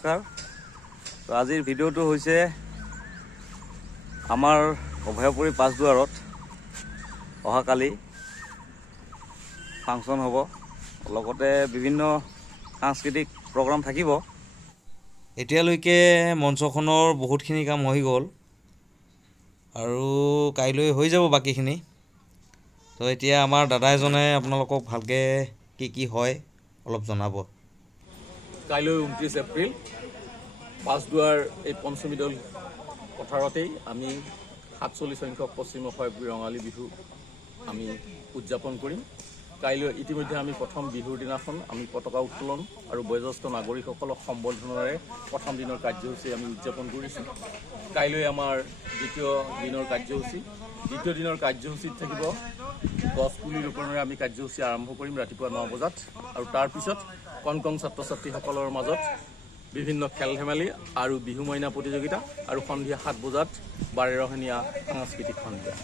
নমস্কাৰ। তো আজিৰ ভিডিঅ'টো হৈছে আমাৰ অভয়পুৰী পাঁচদুৱাৰত অহাকালি ফাংচন হ'ব, লগতে বিভিন্ন সাংস্কৃতিক প্ৰগ্ৰাম থাকিব। এতিয়ালৈকে মঞ্চখনৰ বহুতখিনি কাম হৈ গ'ল আৰু কাইলৈ হৈ যাব বাকীখিনি। তো এতিয়া আমাৰ দাদা এজনে আপোনালোকক ভালকৈ কি হয় অলপ জনাব। কাইলৈ 29 এপ্ৰিল পাঁচদুৱাৰ এই পঞ্চমীদল পথাৰতেই আমি 47 সংখ্যক পশ্চিম অভয়পুৰী ৰঙালী বিহু আমি উদযাপন কৰিম। কাইলৈ ইতিমধ্যে আমি প্ৰথম বিহুৰ দিনাখন আমি পতাকা উত্তোলন আৰু বয়োজ্যেষ্ঠ নাগৰিকসকলক সম্বৰ্ধনাৰে প্ৰথম দিনৰ কাৰ্যসূচী আমি উদযাপন কৰিছোঁ। কাইলৈ আমাৰ দ্বিতীয় দিনৰ কাৰ্যসূচী। দ্বিতীয় দিনৰ কাৰ্যসূচীত থাকিব গছপুলি ৰোপণেৰে আমি কাৰ্যসূচী আৰম্ভ কৰিম ৰাতিপুৱা 9 বজাত, আৰু তাৰপিছত কণ ছাত্ৰ ছাত্ৰীসকলৰ মাজত বিভিন্ন খেল ধেমালি আৰু বিহু মইনা প্ৰতিযোগিতা, আৰু সন্ধিয়া 7 বজাত বাৰেৰহণীয়া সাংস্কৃতিক সন্ধিয়া।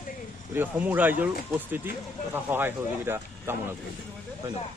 গতিকে সমূহ ৰাইজৰ উপস্থিতি তথা সহায় সহযোগিতা কামনা কৰিলোঁ। ধন্যবাদ।